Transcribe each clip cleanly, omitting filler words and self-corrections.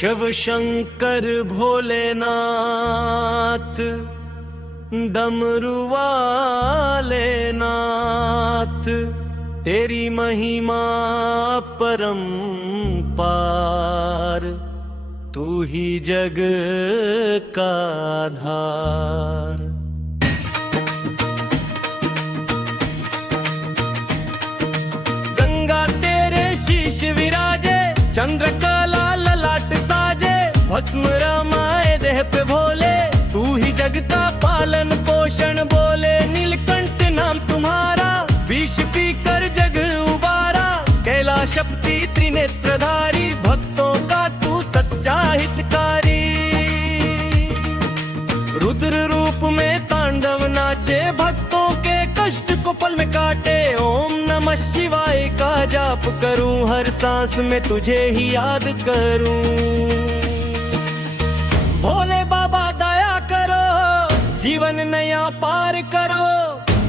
शिव शंकर भोलेनाथ डमरू वाले नाथ, तेरी महिमा परंपार, तू ही जग का आधार। गंगा तेरे शीश विराजे, चंद्रकला ललाट साजे, भस्म रमाए देह पे भोले, तू ही जग का पालन पोषण बोले। नीलकंठ नाम तुम्हारा, विष पी कर जग उबारा, कैलाशपति त्रिनेत्रधारी, भक्तों का तू सच्चा हितकारी। रुद्र रूप में तांडव नाचे, भक्तों के कष्ट को पल में काटे। ओम नमः शिवाय का जाप करूं, हर सांस में तुझे ही याद करूं। भोले बाबा दया करो, जीवन नया पार करो।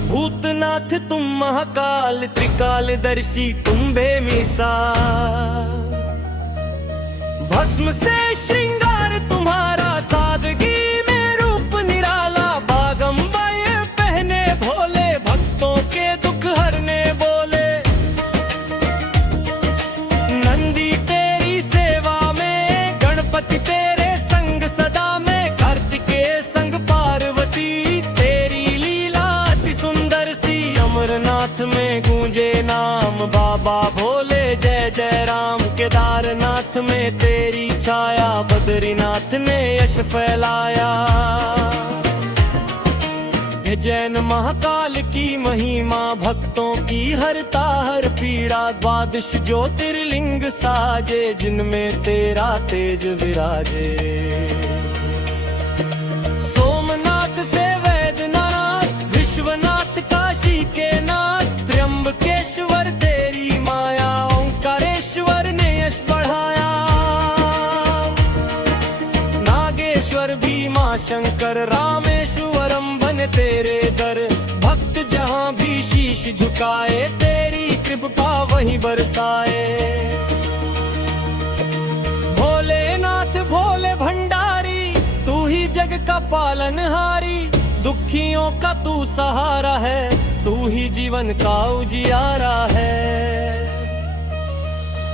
भूतनाथ तुम महाकाल, त्रिकालदर्शी तुम बेमिसाल। भस्म से श्रृंगार तुम्हारा, सादगी में रूप निराला। बागंबर पहने भोले, भक्तों के दुख हरने बोले। नंदी तेरी सेवा में, गणपति तेरे संग सदा में, कार्तिकेय संग पार्वती, तेरी लीला अति सुंदर सी। अमरनाथ में गूंजे नाम बाबा भोले, जय जय राम। केदारनाथ में तेरी छाया, बद्रीनाथ ने यश फैलाया। जैन महाकाल की महिमा, भक्तों की हरता हर पीड़ा। द्वादश ज्योतिर्लिंग साजे, जिनमें तेरा तेज विराजे। सोमनाथ से वैद्यनाथ, विश्वनाथ काशी के नाथ, त्र्यंबकेश्वर तेरी माया, ओंकारेश्वर ने यश बढ़ाया। नागेश्वर भीमा शंकर, रामेश्वरम बन तेरे दर। भक्त जहाँ भी शीश झुकाए, तेरी कृपा वहीं बरसाए। भोलेनाथ भोले भंडारी, तू ही जग का पालनहारी। दुखियों का तू सहारा है, तू ही जीवन का उजियारा है।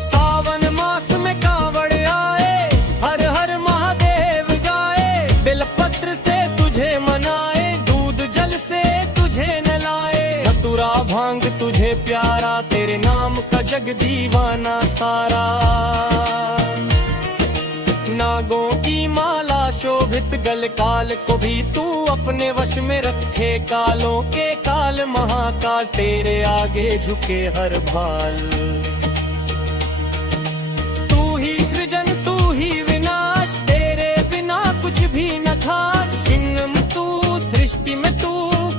सावन मास में कांवड़ आए, हर हर महादेव गाए। बेलपत्र से तुझे मनाए, दूध जल से तुझे नलाए। धतूरा भांग तुझे प्यारा, तेरे नाम का जग दीवाना सारा। नागों की माला शोभित गल, काल को भी तू अपने वश में रखे। कालों के काल महाकाल, तेरे आगे झुके हर भाल। तू ही सृजन तू ही विनाश, तेरे बिना कुछ भी न था। छिन्न तू सृष्टि में तू,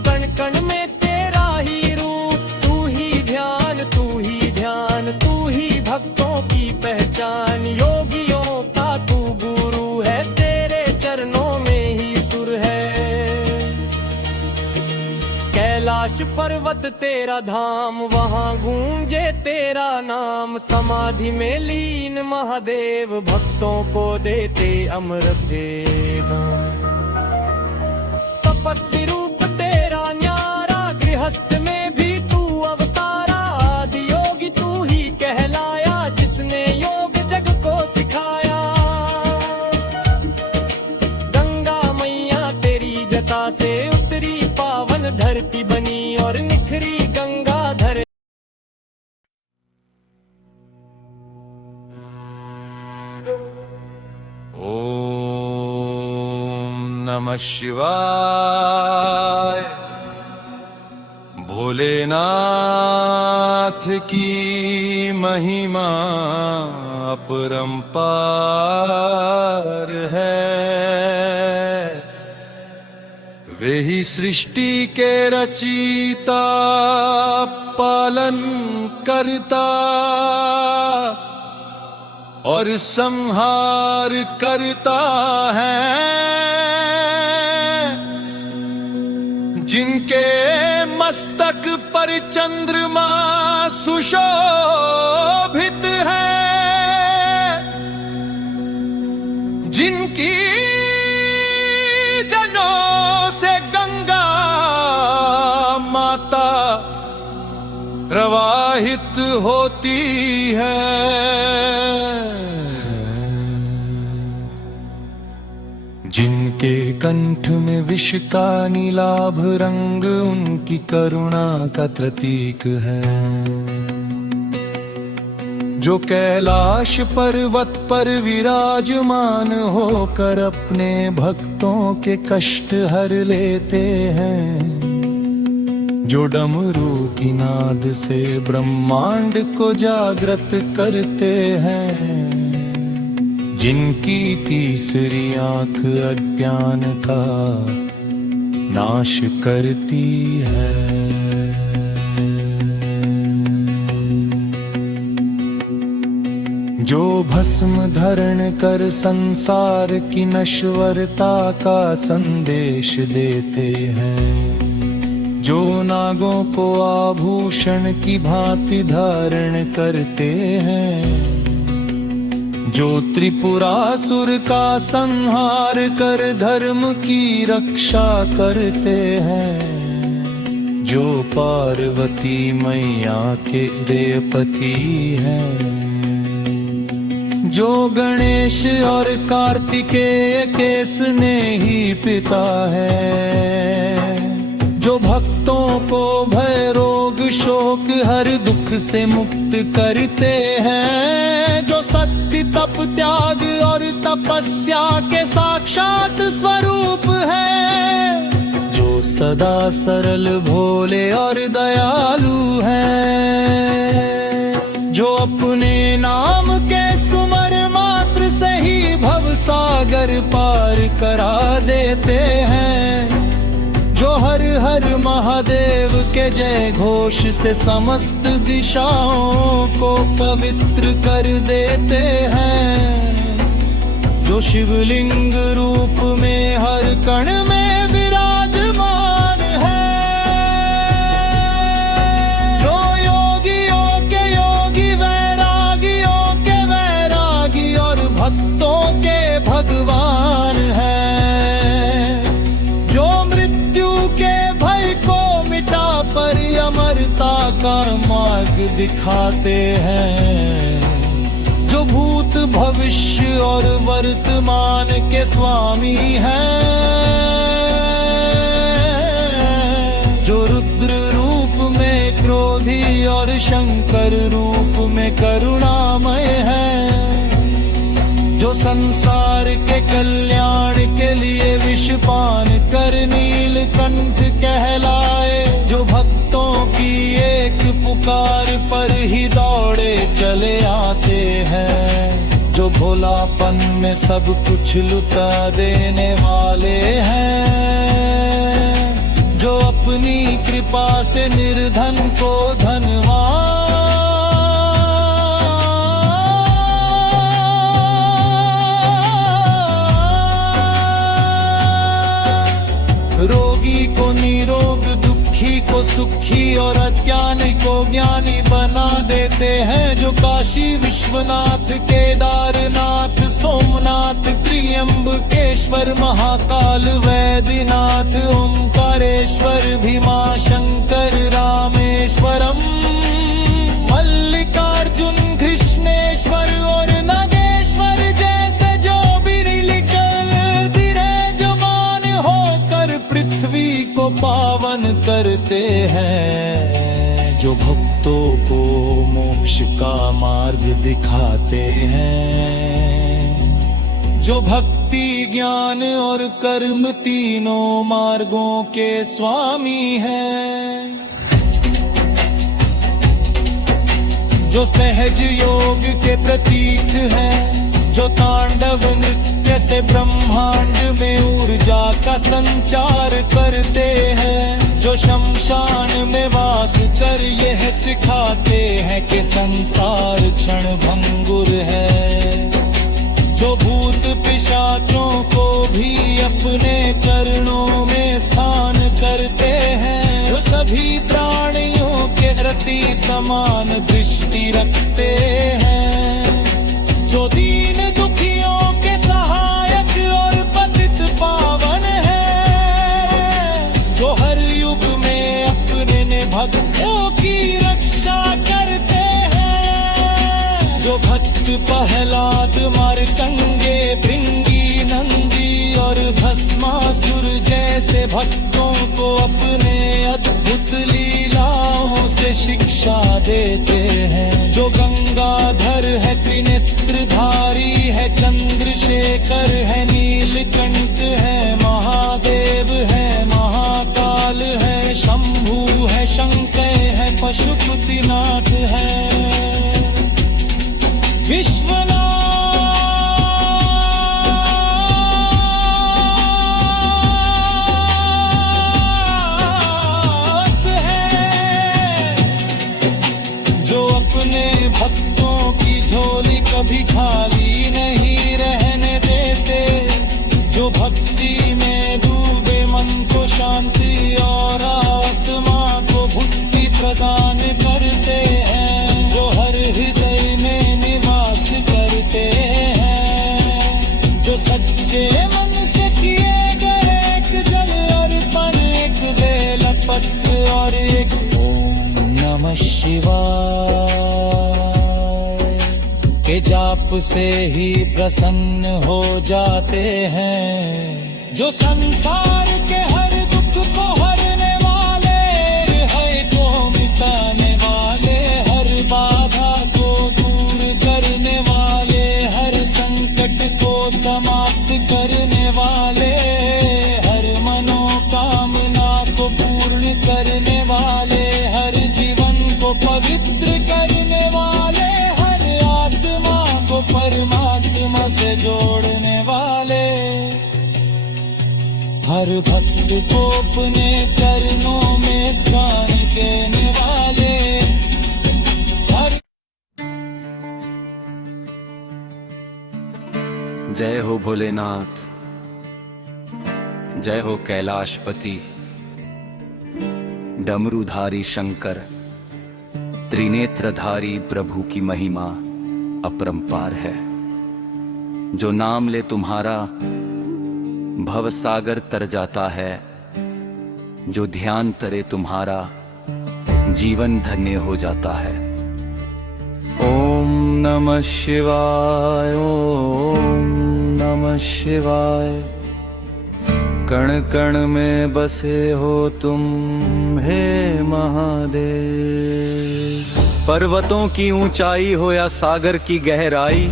कण कण में तेरा ही रूप। तू ही ध्यान तू ही ध्यान, तू ही भक्तों की पहचान। योगियों का तू गुरु है, तेरे चरणों में ही सुर है। कैलाश पर्वत तेरा धाम, वहाँ गूंजे तेरा नाम। समाधि में लीन महादेव, भक्तों को देते अमृत देव। तपस्वी रूप तेरा न्यारा, गृहस्थ में भी तू अवतारा। आदि योगी तू ही कहलाया, जिसने योग जग को सिखाया। गंगा मैया तेरी जटा से उतरी, पावन धरती बनी और निखरी गंगाधर। ओम नमः शिवाय। भोलेनाथ की महिमा अपरंपार है। वे ही सृष्टि के रचयिता, पालन करता और संहार करता है। जिनके मस्तक पर चंद्रमा सुशोभित है, प्रवाहित होती है। जिनके कंठ में विष का नीलाभ रंग उनकी करुणा का प्रतीक है। जो कैलाश पर्वत पर विराजमान होकर अपने भक्तों के कष्ट हर लेते हैं। जो डमरू की नाद से ब्रह्मांड को जागृत करते हैं। जिनकी तीसरी आंख अज्ञान का नाश करती है। जो भस्म धारण कर संसार की नश्वरता का संदेश देते हैं। जो नागों को आभूषण की भांति धारण करते हैं। जो त्रिपुरासुर का संहार कर धर्म की रक्षा करते हैं। जो पार्वती मैया के देवपति हैं। जो गणेश और कार्तिकेय के स्नेही पिता है। जो भक्तों को भय रोग शोक हर दुख से मुक्त करते हैं। जो सत्य तप त्याग और तपस्या के साक्षात स्वरूप है। जो सदा सरल भोले और दयालु है। जो अपने नाम के भवसागर पार करा देते हैं। जो हर हर महादेव के जय घोष से समस्त दिशाओं को पवित्र कर देते हैं। जो शिवलिंग रूप में हर कण में विराजमान है। जो योगियों के योगी वैरागियों के वैरागी और भक्तों भगवान है। जो मृत्यु के भय को मिटा पर अमरता का मार्ग दिखाते हैं। जो भूत भविष्य और वर्तमान के स्वामी हैं। जो रुद्र रूप में क्रोधी और शंकर रूप में करुणामय है। जो संसार के कल्याण के लिए विषपान कर नीलकंठ कहलाए। जो भक्तों की एक पुकार पर ही दौड़े चले आते हैं। जो भोलापन में सब कुछ लुटा देने वाले हैं। जो अपनी कृपा से निर्धन को धनवान रोगी को निरोग दुखी को सुखी और अज्ञानी को ज्ञानी बना देते हैं। जो काशी विश्वनाथ केदारनाथ सोमनाथ त्र्यंबकेश्वर महाकाल वैद्यनाथ ओंकारेश्वर भीमाशंकर रामेश्वरम मल्लिकार्जुन कृष्णेश्वर और नागेश्वर जैसे जो पृथ्वी को पावन करते हैं। जो भक्तों को मोक्ष का मार्ग दिखाते हैं। जो भक्ति ज्ञान और कर्म तीनों मार्गों के स्वामी हैं। जो सहज योग के प्रतीक हैं। जो तांडव नृत्य से ब्रह्मांड में ऊर्जा का संचार करते हैं। जो शमशान में वास कर यह सिखाते हैं कि संसार क्षण भंगुर है। जो भूत पिशाचों को भी अपने चरणों में स्थान करते हैं। जो सभी प्राणियों के प्रति समान दृष्टि रखते हैं। जो दीन दुखियों के सहायक और पतित पावन है। जो हर युग में अपने भक्तों की रक्षा प्रहलाद मारकंडे भृंगी नंदी और भस्मासुर जैसे भक्तों को अपने अद्भुत लीलाओं से शिक्षा देते हैं। जो गंगाधर है, त्रिनेत्रधारी है, चंद्रशेखर है, नीलकंठ है, महादेव है, महाकाल है, शंभु है, शंकर है, पशुपतिनाथ है, विश्वनाथ है। जो अपने भक्तों की झोली कभी खाली नहीं रहने देते, जो भक्ति में डूबे मन को शांति और आत्मा को मुक्ति प्रदान करते हैं, जो हर हृदय में निवास करते हैं, जो सच्चे मन से किए गए एक जल अर्पण, एक बेलपत्र और एक ओम नमः शिवाय के जाप से ही प्रसन्न हो जाते हैं। जो संसार के हर दुख को हरने वाले, है को मिटाने वाले, हर बाधा को दूर करने वाले, हर संकट को समाप्त करने वाले, हर मनोकामना को पूर्ण करने वाले, हर जीवन को पवित्र करने वाले, हर आत्मा को परमात्मा से जोड़ने वाले, हर भक्त को अपने चरणों में स्थान देने वाले, हर जय हो भोलेनाथ, जय हो कैलाशपति, डमरूधारी शंकर, त्रिनेत्रधारी प्रभु की महिमा अपरंपार है। जो नाम ले तुम्हारा भव सागर तर जाता है, जो ध्यान करे तुम्हारा जीवन धन्य हो जाता है। ओम नमः शिवाय, ओम नमः शिवाय। कण कण में बसे हो तुम हे महादेव। पर्वतों की ऊंचाई हो या सागर की गहराई,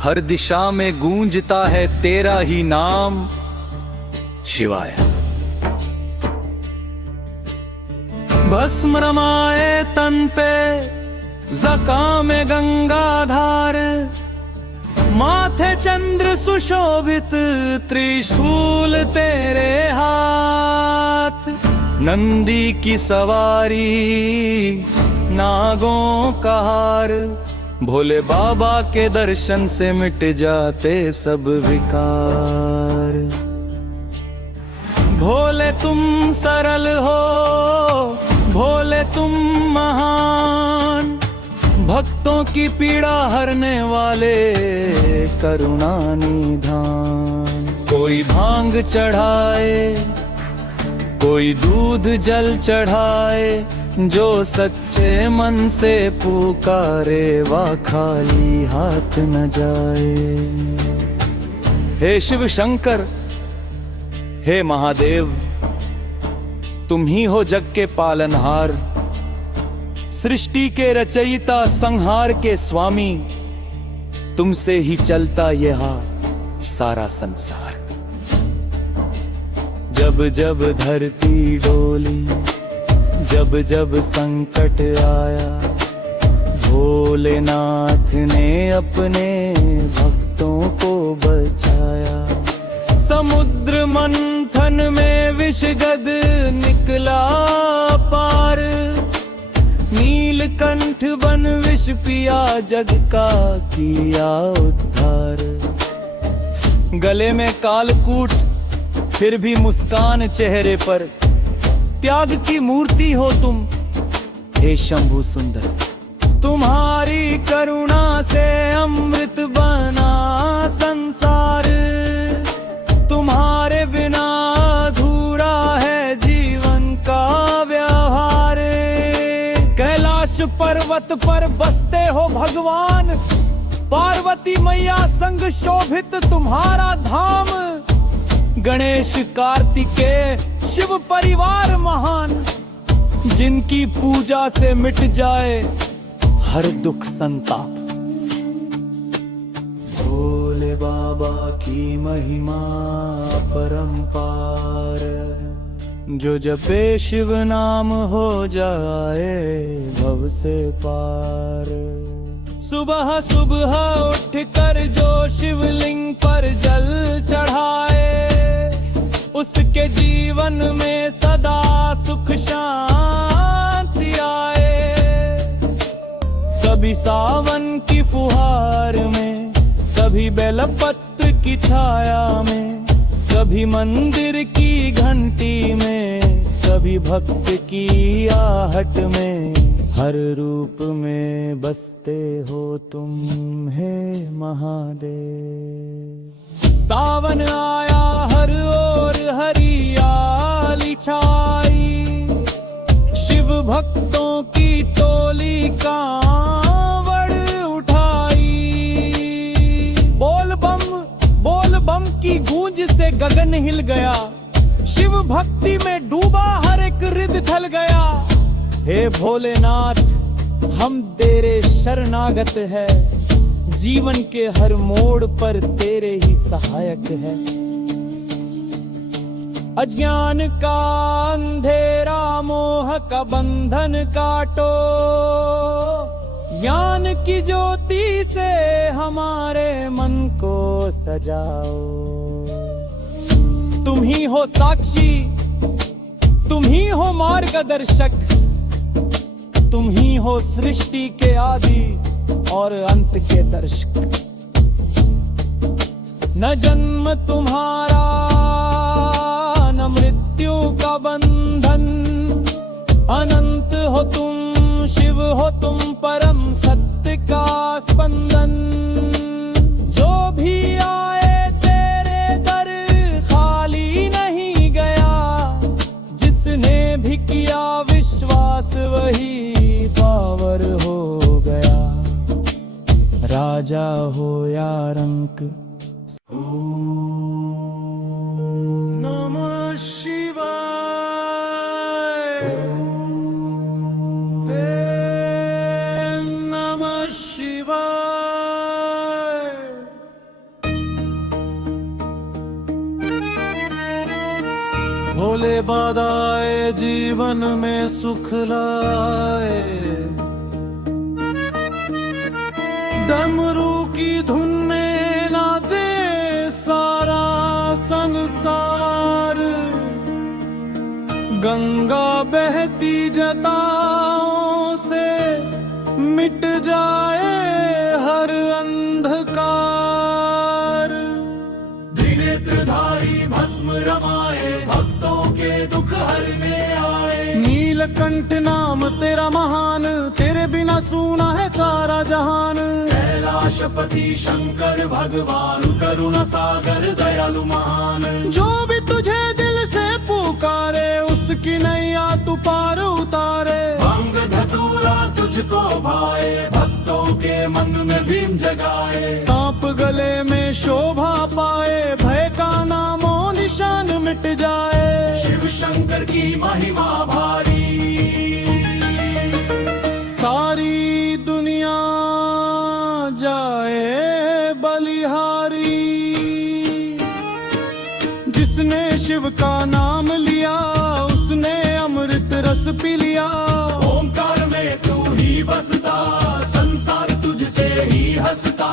हर दिशा में गूंजता है तेरा ही नाम शिवाय। भस्म रमाए तन पे ज़काम गंगाधार, माथे चंद्र सुशोभित त्रिशूल तेरे हाथ। नंदी की सवारी नागों का हार, भोले बाबा के दर्शन से मिट जाते सब विकार। भोले तुम सरल हो, भोले तुम महान, भक्तों की पीड़ा हरने वाले करुणा निधान। कोई भांग चढ़ाए, कोई दूध जल चढ़ाए, जो सच्चे मन से पुकारे वा खाली हाथ न जाए। हे शिव शंकर, हे महादेव, तुम ही हो जग के पालनहार, सृष्टि के रचयिता, संहार के स्वामी। तुमसे ही चलता यह सारा संसार। जब जब धरती डोली, जब जब संकट आया, भोलेनाथ ने अपने भक्तों को बचाया। समुद्र मंथन में विषगद निकला पार, नीलकंठ बन विष पिया, जग का किया उद्धार। गले में कालकूट फिर भी मुस्कान चेहरे पर, त्याग की मूर्ति हो तुम हे शंभु सुंदर। तुम्हारी करुणा से अमृत बना संसार, तुम्हारे बिना अधूरा है जीवन का व्यवहार। कैलाश पर्वत पर बसते हो भगवान, पार्वती मैया संग शोभित तुम्हारा धाम। गणेश कार्तिकेय शिव परिवार महान, जिनकी पूजा से मिट जाए हर दुख संताप। भोले बाबा की महिमा परंपार, जो जपे शिव नाम हो जाए भव से पार। सुबह सुबह उठ कर जो शिवलिंग पर जल चढ़ाए, उसके जीवन में सदा सुख शांति आए। कभी सावन की फुहार में, कभी बेलपत्र की छाया में, कभी मंदिर की घंटी में, कभी भक्त की आहट में। हर रूप में बसते हो तुम हे महादेव। सावन आया हर ओर हरियाली छाई, शिव भक्तों की टोली कांवड़ उठाई। बोल बम की गूंज से गगन हिल गया, शिव भक्ति में डूबा हर एक हृदय ढल गया। हे भोलेनाथ हम तेरे शरणागत है, जीवन के हर मोड़ पर तेरे ही सहायक है। अज्ञान का अंधेरा मोह का बंधन काटो, ज्ञान की ज्योति से हमारे मन को सजाओ। तुम ही हो साक्षी, तुम ही हो मार्गदर्शक, तुम ही हो सृष्टि के आदि और अंत के दर्शक। न जन्म तुम्हारा न मृत्यु का बंधन, अनंत हो तुम शिव हो तुम परम सत्य का स्पंदन। जो भी आए तेरे दर खाली नहीं गया, जिसने भी किया विश्वास वही पावर हो गया। राजा हो या रंक। नमः शिवाय, नमः शिवाय। भोले बाधाए जीवन में सुख लाए, डमरू की धुन में ना दे सारा संसार। गंगा बहती जटाओं से मिट जाए हर अंधकार। त्रिनेत्रधारी भस्म रमाए, भक्तों के दुख हरने आए। नीलकंठ नाम तेरा महान, तेरे बिना सूना है सारा जहान। कैलाशपति शंकर भगवान, करुणा सागर दयालु महान। जो भी तुझे दिल से पुकारे, उसकी नैया तू पार उतारे। भंग धतूरा तुझको भाए, भक्तों के मन में भीम जगाए। सांप गले में शोभा पाए, भय का नामो निशान मिट जाए। शिव शंकर की महिमा भारी, सारी दुनिया जाए बलिहारी। जिसने शिव का नाम लिया, उसने अमृत रस पी लिया। ओंकार में तू ही बसता, संसार तुझसे ही हंसता।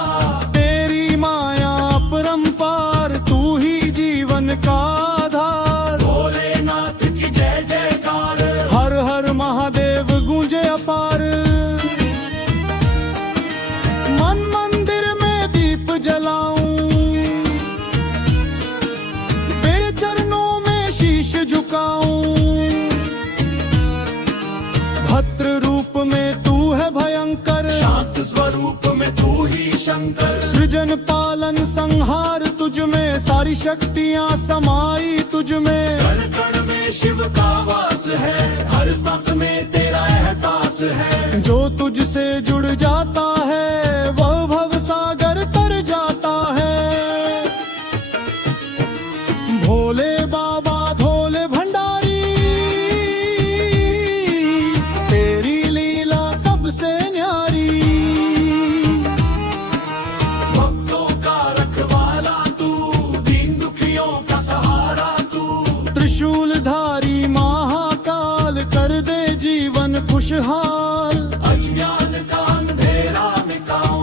तेरी माया अपरंपार, तू ही जीवन का आधार। भोलेनाथ की जय जयकार, हर हर महादेव गूंजे अपार। मन मंदिर में दीप जलाऊं, तेरे चरणों में शीश झुकाऊं। भद्र रूप में तू है भयंकर, शांत स्वरूप में तू ही शंकर। सृजन पालन संहार तुझ में, सारी शक्तियां समाई तुझ में। कण कण में शिव का वास है, हर सांस में तेरा एहसास है। जो तू खुशहाल। अज्ञान का अंधेरा मिटाओ,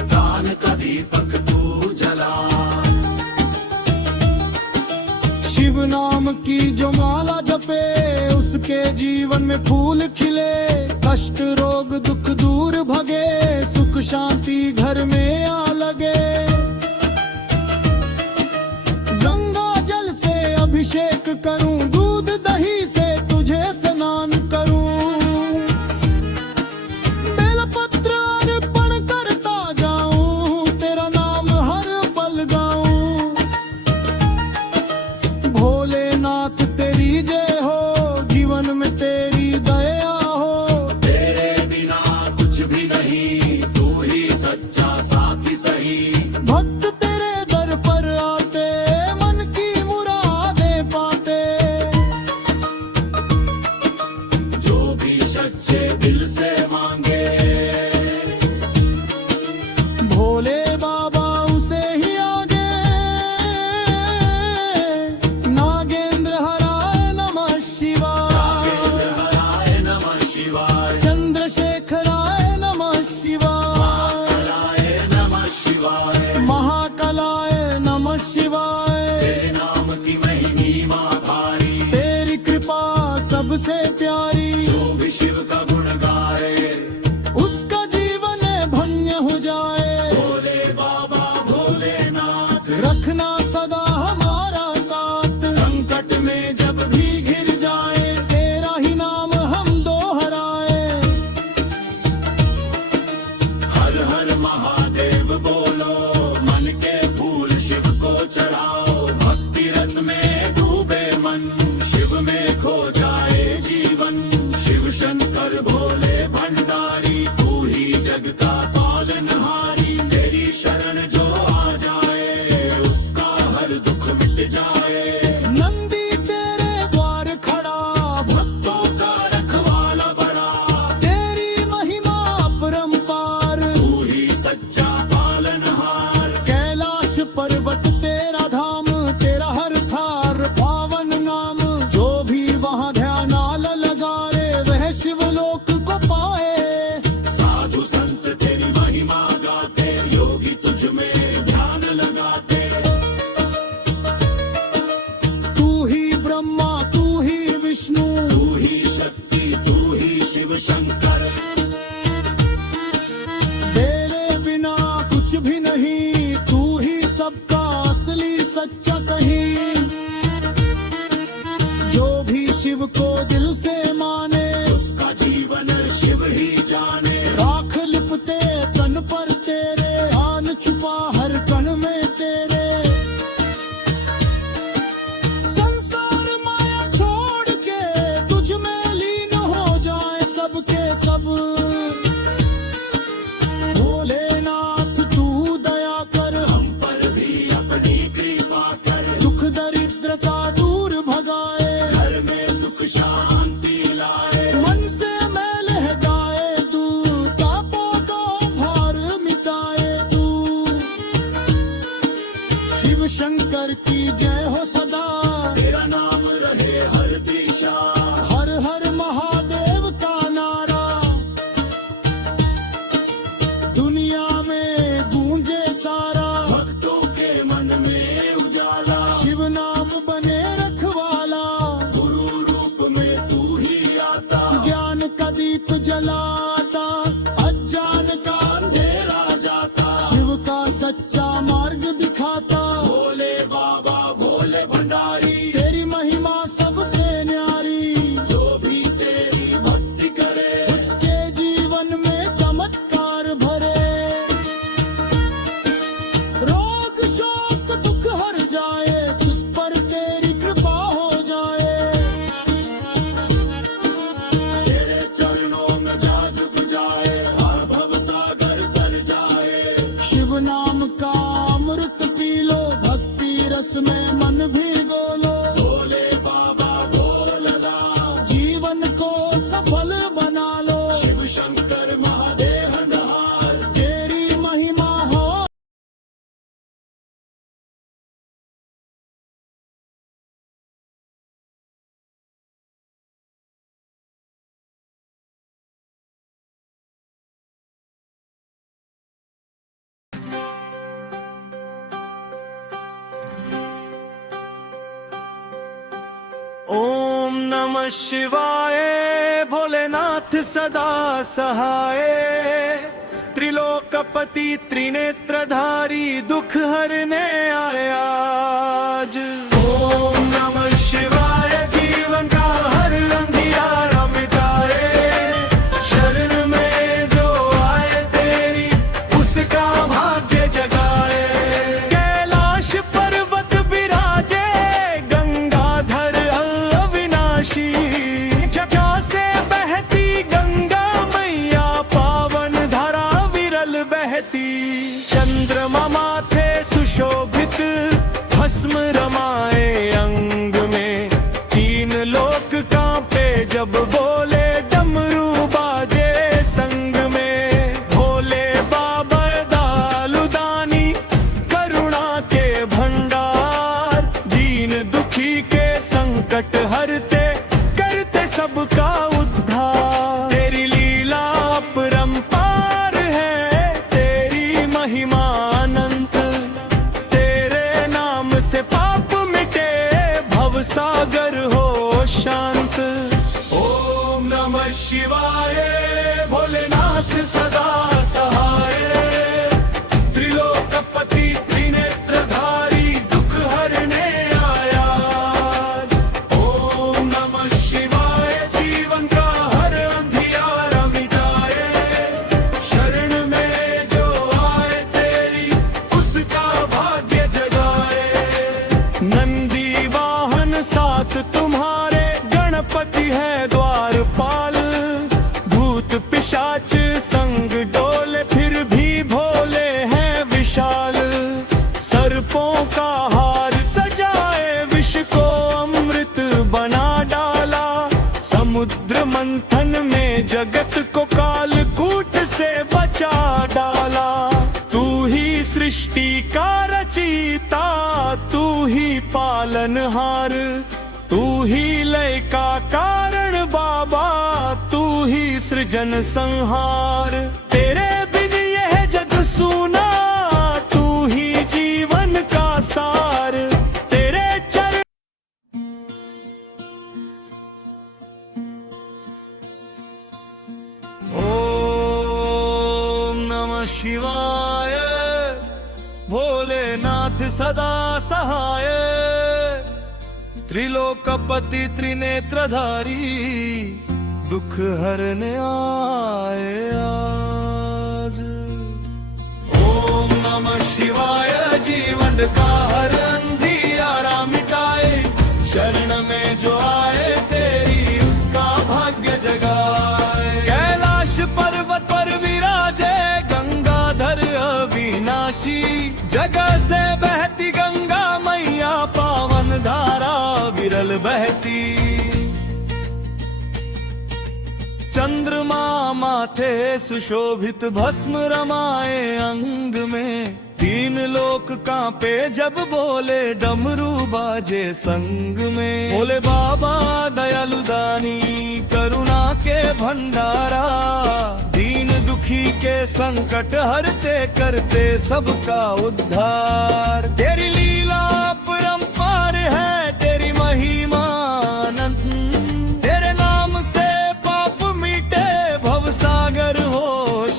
ज्ञान का दीपक तू जला। शिव नाम की जो माला जपे, उसके जीवन में फूल खिले। कष्ट रोग दुख दूर भगे, सुख शांति घर में आ लगे। गंगा जल से अभिषेक करूं, दूध दही से तुझे स्नान करूं। बेलपत्र अर्पण करता जाऊं, तेरा नाम हर पल गाऊं। भोलेनाथ तेरी जय हो, जीवन में तेरी दया हो। तेरे बिना कुछ भी नहीं, तू ही सच्चा साथी सही। भक्त तेरे दर पर आते, मन की मुरादें पाते। जो भी सच्चे दिल से मांगे, भोले बाबा उसे ही आगे। नागेंद्र हराय नमः शिवाय, हराय नमः शिवाय, चंद्रशेखराय नमः शिवाय, हराय नमः शिवाय। महाकालाय नमः शिवाय। तेरे नाम की महिमा भारी, तेरी कृपा सबसे प्यारी। जो भी शिव का गुण गाए, उसका जीवन धन्य हो जाए। भोले बाबा भोलेनाथ, रखना सदा हमारा साथ। संकट में जब भी घिर जाए, तेरा ही नाम हम दोहराए। हर हर महादेव बोलो, मन के फूल शिव को चढ़ाओ। भक्ति रस में डूबे मन, शिव में खो जाए जीवन। शिव शंकर भोले भंडारी, तू ही जग का पालनहारी। तेरी शरण जो आ जाए, उसका हर दुख मिट जाए। नंदी तेरे द्वार खड़ा, भक्तों का रखवाला बड़ा, तेरी महिमा अपरंपार। तू ही सच्चा पालनहार। कैलाश पर्वत तेरा धाम, तेरा हर स्थार पावन नाम। जो भी वहाँ ध्यानाल लगा रे, वह शिवलोक को पाए। साधु संत तेरी महिमा गाते, योगी तुझ में ध्यान लगाते। तू ही ब्रह्मा तू ही विष्णु, तू ही शक्ति तू ही शिव शंकर। तेरे बिना कुछ भी नहीं, तू ही सबका असली सच्चा कहीं। जो भी शिव को दिल से माने, उसका जीवन शिव ही जाने। राख लिपते तन पर तेरे, आन छुपा हर कण में तेरे। संसार माया छोड़ के तुझ में लीन हो जाए सबके सब। भोलेनाथ तू दया कर, हम पर भी अपनी कृपा कर। दुख दरिद्रता दूर भगाए। घर में सुख शांति लाए। मन से मैल हटाए तू, पापों का भार मिटाए तू। शिव शंकर की जय हो सदा, तेरा नाम रहे हर दिशा। हर हर महादेव का नारा। दुनिया में गूंजे सारा, भक्तों के मन में उजाला। शिव नाम बने रखवाला। गुरु रूप में तू ही आता, ज्ञान का दीप जलाता, अज्ञान का अंधेरा जाता। शिव का सच्चा मार्ग दिखाता, भोले बाबा भोले भंडारी। तेरी महिमा सबसे न्यारी। जो भी तेरी भक्ति करे, उसके जीवन में चमत्कार भरे। रोग शोक दुख हर जाए, जिस पर तेरी कृपा हो जाए। तेरे चरणों में जा झुक जाए, हर भव सागर तर जाए। शिव नाम का अमृत पी लो, भक्ति रस में मन भिगो लो। भोले बाबा भोलना, जीवन को सफल बना लो। शिव शंकर महादेव नहार। तेरी महिमा हो ओम नमः शिवाय भोलेनाथ सदा सहाय त्रिलोकपति त्रिनेत्रधारी दुख हरने आया आज। ओम नमः शिवाय जीवन का हर अंधियारा मिटाए शरण में जो आए तेरी उसका भाग्य जगाए। कैलाश पर्वत विराजे गंगाधर अविनाशी जटा से बहती गंगा मैया पावन धरा विरल बहती। चंद्रमा माथे सुशोभित भस्म रमाए अंग में तीन लोक कांपे जब बोले डमरू बाजे संग में। भोले बाबा दालु दानी करुणा के भंडार दीन दुखी के संकट हरते करते सबका उद्धार। तेरी लीला अपरंपार है तेरी महिमा अनंत तेरे नाम से पाप मिटे भव सागर हो शांत। ओम नमः शिवाय भोलेनाथ सदा सहाय त्रिलोकपति त्रिनेत्रधारी दुख हरने आया। ओम नमः शिवाय जीवन का हर अंधियारा मिटाए शरण में जो आए तेरी उसका भाग्य जगाए। नंदी वाहन साथ तुम्हारे गणपति है द्वारपाल भूत पिशाच संग डोले फिर भी भोले हैं विशाल। सर्पों का हार सजाए विष को अमृत बना डाला समुद्र मंथन में जगत को कालकूट से बचा डाला। तू ही सृष्टि का रचयिता तू ही पालनहार तू ही लय का कारण बाबा तू ही सृजन संहार। तेरे बिन यह जग सूना तू ही जीवन का सार। तेरे चरण ओम नमः शिवाय भोलेनाथ सदा सहाय त्रिलोकपति त्रिनेत्रधारी दुख हरने आए आज। ओम नमः शिवाय जीवन का हर अंधियारा मिटाए शरण में जो आए तेरी उसका भाग्य जगाए। कैलाश पर्वत पर विराजे गंगाधर अविनाशी जगह से बहती गंगा मैया पावन धारा विरल बहती। चंद्रमा माथे सुशोभित भस्म रमाए अंग में तीन लोक कांपे जब बोले डमरू बाजे संग में। भोले बाबा दयालु दानी करुणा के भंडारा दीन दुखी के संकट हरते करते सबका उद्धार। तेरी लीला अपरंपार है तेरी महिमा अनंत तेरे नाम से पाप मिटे भव सागर हो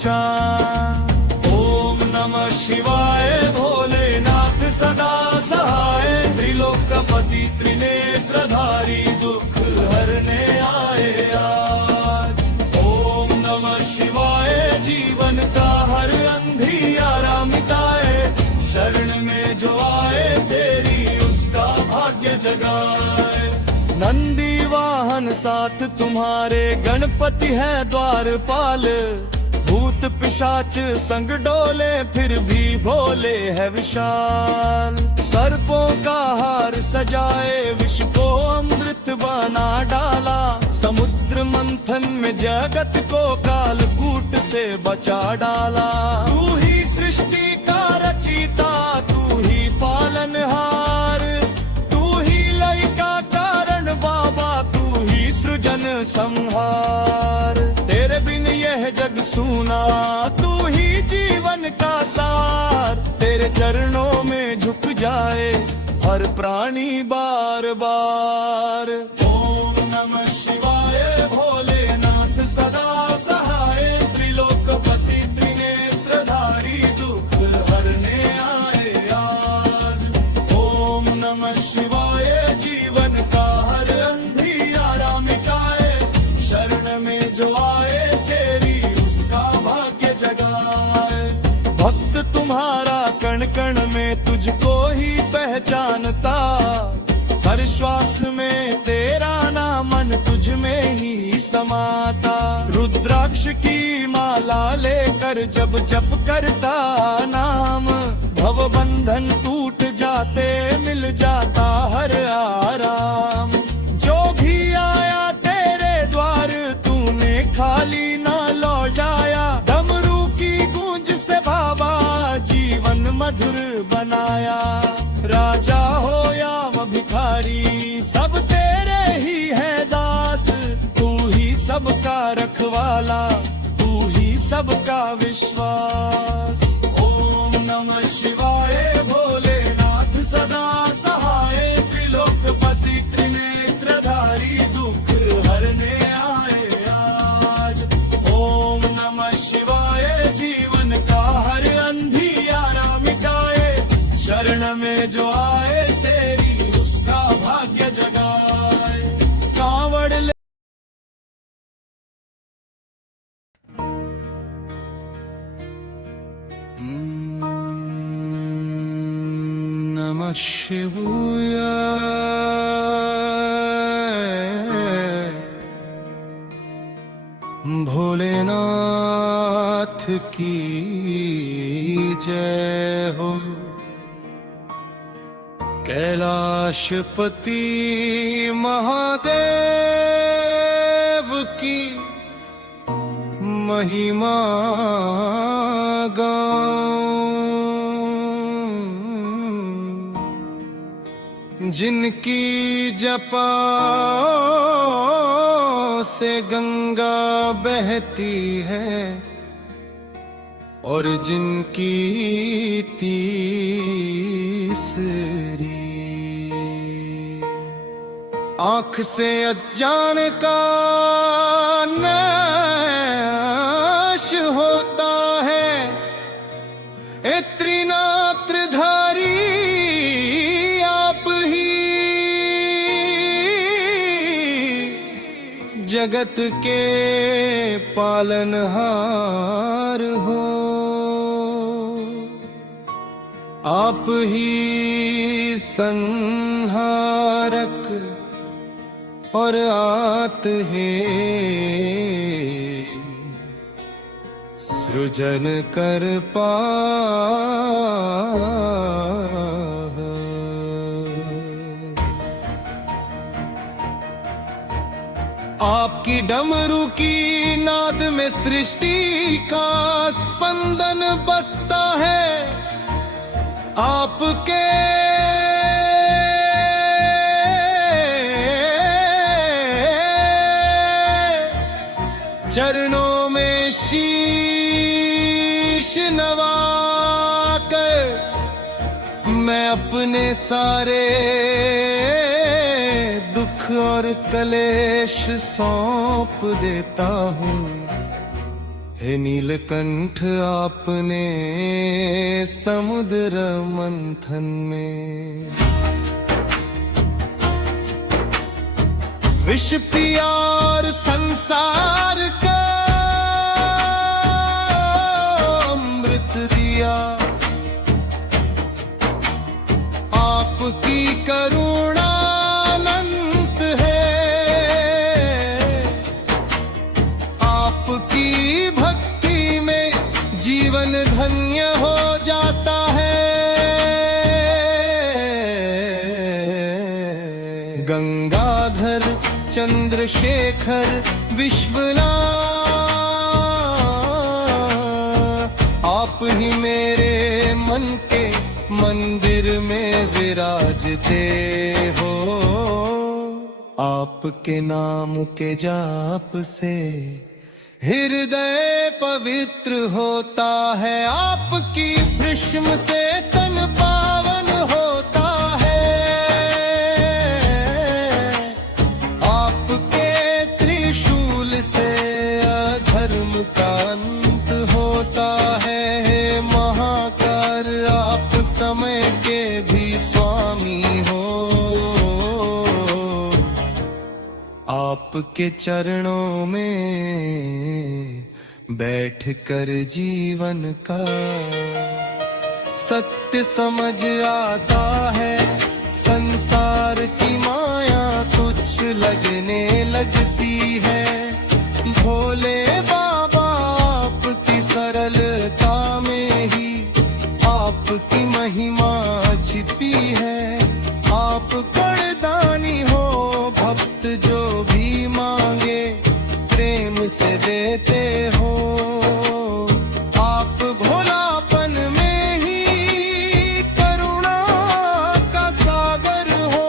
शांत। ओम नमः शिवाय भोलेनाथ सदा सहाय त्रिलोकपति त्रिनेत्रधारी दुख हरने आए आज। ओम नमः शिवाय जीवन का हर अंधियारा मिटाए शरण में जो आए तेरी उसका भाग्य जगाए। नंदी वाहन साथ तुम्हारे गणपति है द्वारपाल भूत पिशाच संग डोले फिर भी भोले है विशाल। सर्पों का हार सजाए विष को अमृत बना डाला समुद्र मंथन में जगत को कालकूट से बचा डाला। तू ही सृष्टि का रचयिता तू ही पालनहार तू ही लय का कारण बाबा तू ही सृजन संहार। तेरे बिन यह जग सूना तू ही जीवन का सार। तेरे चरणों में झुक जाए हर प्राणी बार बार। ओम नमः शिवाय भोलेनाथ सदा सहाय, त्रिलोकपति त्रिनेत्रधारी दुख हरने आए आज। ओम नमः शिवाय जीवन का हर अंधियारा मिटाए, शरण में जो आए तेरी उसका भाग्य जगाए। भक्त तुम्हारा कण कण में तुझको ही पहचानता, हर श्वास में तेरा नाम मन तुझ में ही समाता। रुद्राक्ष की माला लेकर जब जप करता नाम, भव बंधन टूट जाते मिल जाता हर आराम। जो भी आया तेरे द्वार तूने खाली ना लौटाया, डमरू की गूंज से बाबा जीवन मधुर बनाया। राजा हो या वह भिखारी सब तेरे ही है दास, तू ही सबका रखवाला, तू ही सबका विश्वास। ओम नमः शिवाय भोलेनाथ सदा सहाय, त्रिलोकपति त्रिनेत्रधारी दुख हरने आए आज। ओम नमः शिवाय जीवन का हर अंधियारा मिटाए, शरण में जो आए तेरी उसका भाग्य जगाए। कांवड़ ले नमः शिवाय। भोलेनाथ की जय हो, कैलाशपति महादेव की महिमा गाऊं। जिनकी जपा से गंगा बहती है, और जिनकी तीसरी आँख से अज्ञान का नाश होता है, ए त्रिनेत्रधारी आप ही जगत के पालनहार हो। आप ही संहारक और आत है सृजन कर पा। आपकी डमरू की नाद में सृष्टि का स्पंदन बसता है, आपके चरणों में शीश नवाकर मैं अपने सारे दुख और कलेश सौंप देता हूँ। हे नीलकंठ आपने समुद्र मंथन में विष पिया और संसार का अमृत दिया। आपकी करुणा अनंत है, आपकी भक्ति में जीवन धन्य हो जाता है। गंगाधर चंद्रशेखर विश्वनाथ आप ही मेरे मन के मंदिर में विराजते हो। आपके नाम के जाप से हृदय पवित्र होता है, आपकी भृष्म से तन पावन होता है। आपके चरणों में बैठ कर जीवन का सत्य समझ आता है। संसार की माया तुच्छ लगने लगती है। भोले बाबा आपकी सरलता में ही आपकी महिमा छिपी है। आप वरदानी हो, भक्त जो भी मांगे प्रेम से देते हो। आप भोलापन में ही करुणा का सागर हो।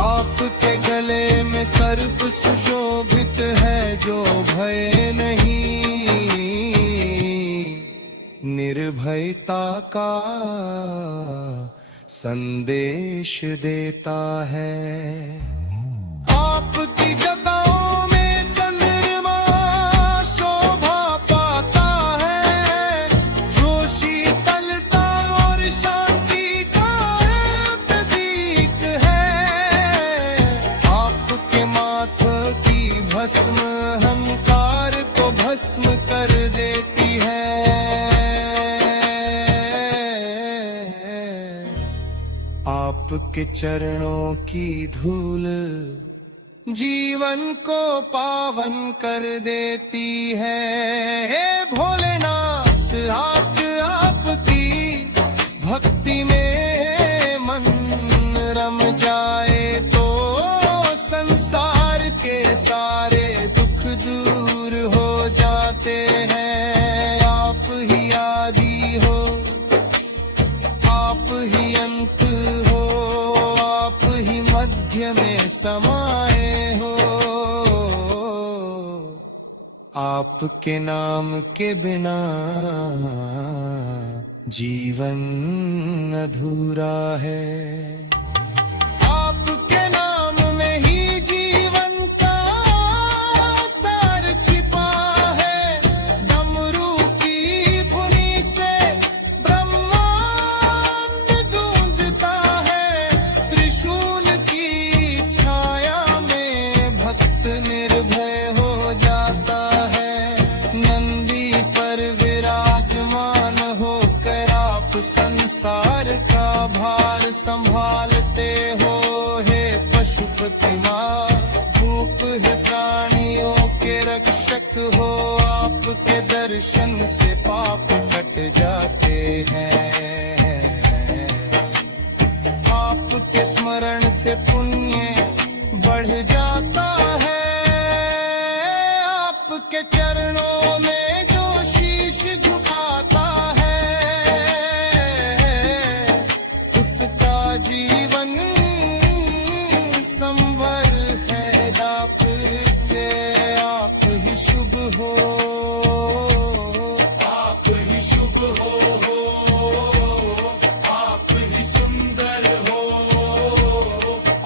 आपके गले में सर्प सुशोभित है, जो भय नहीं निर्भयता का संदेश देता है। आपकी जटाओं में चंद्रमा शोभा पाता है, जो शीतलता और शांति का प्रतीक है। आपके माथ की भस्म अहंकार को भस्म कर देती है। आपके चरणों की धूल जीवन को पावन कर देती है। हे भोलेनाथ, आपकी भक्ति में मन रम जाए तो संसार के सारे दुख दूर हो जाते हैं। आप ही आदि हो, आप ही अंत हो, आप ही मध्य में समाए हो। आपके नाम के बिना जीवन अधूरा है। आपके नाम में ही जीवन का सार छिपा है। डमरू की धुनी से ब्रह्मांड गूंजता है। त्रिशूल की छाया में भक्त निर्भय हो जाता है। नंदी पर विराजमान होकर आप संसार का भार संभालते हो। हे पशुपति माँ, भूप है प्राणियों के रक्षक हो। आपके दर्शन से पाप कट जाते हैं। आपके स्मरण से पुण्य बढ़ जाता है। आपके चरणों में जो शीश झुकाता है, उसका जीवन संवर है। आप ही शुभ हो, आप ही शुभ हो, आप ही सुंदर हो।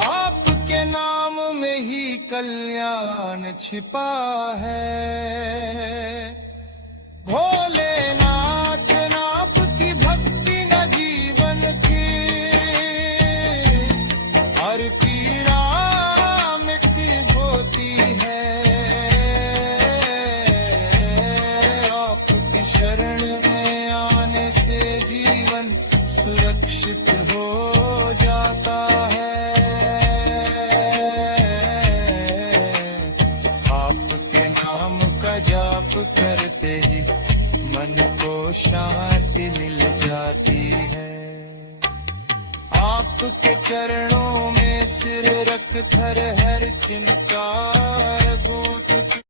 आपके नाम में ही कल्याण छिपा है। भोलेनाथ, आपकी भक्ति न जीवन की हर पीड़ा मिट होती है। आपकी शरण में आने से जीवन सुरक्षित हो जाता है। आपके नाम का जाप करते ही मन को शांति मिल जाती है। आपके चरणों में सिर रख कर हर चिंता गूंथ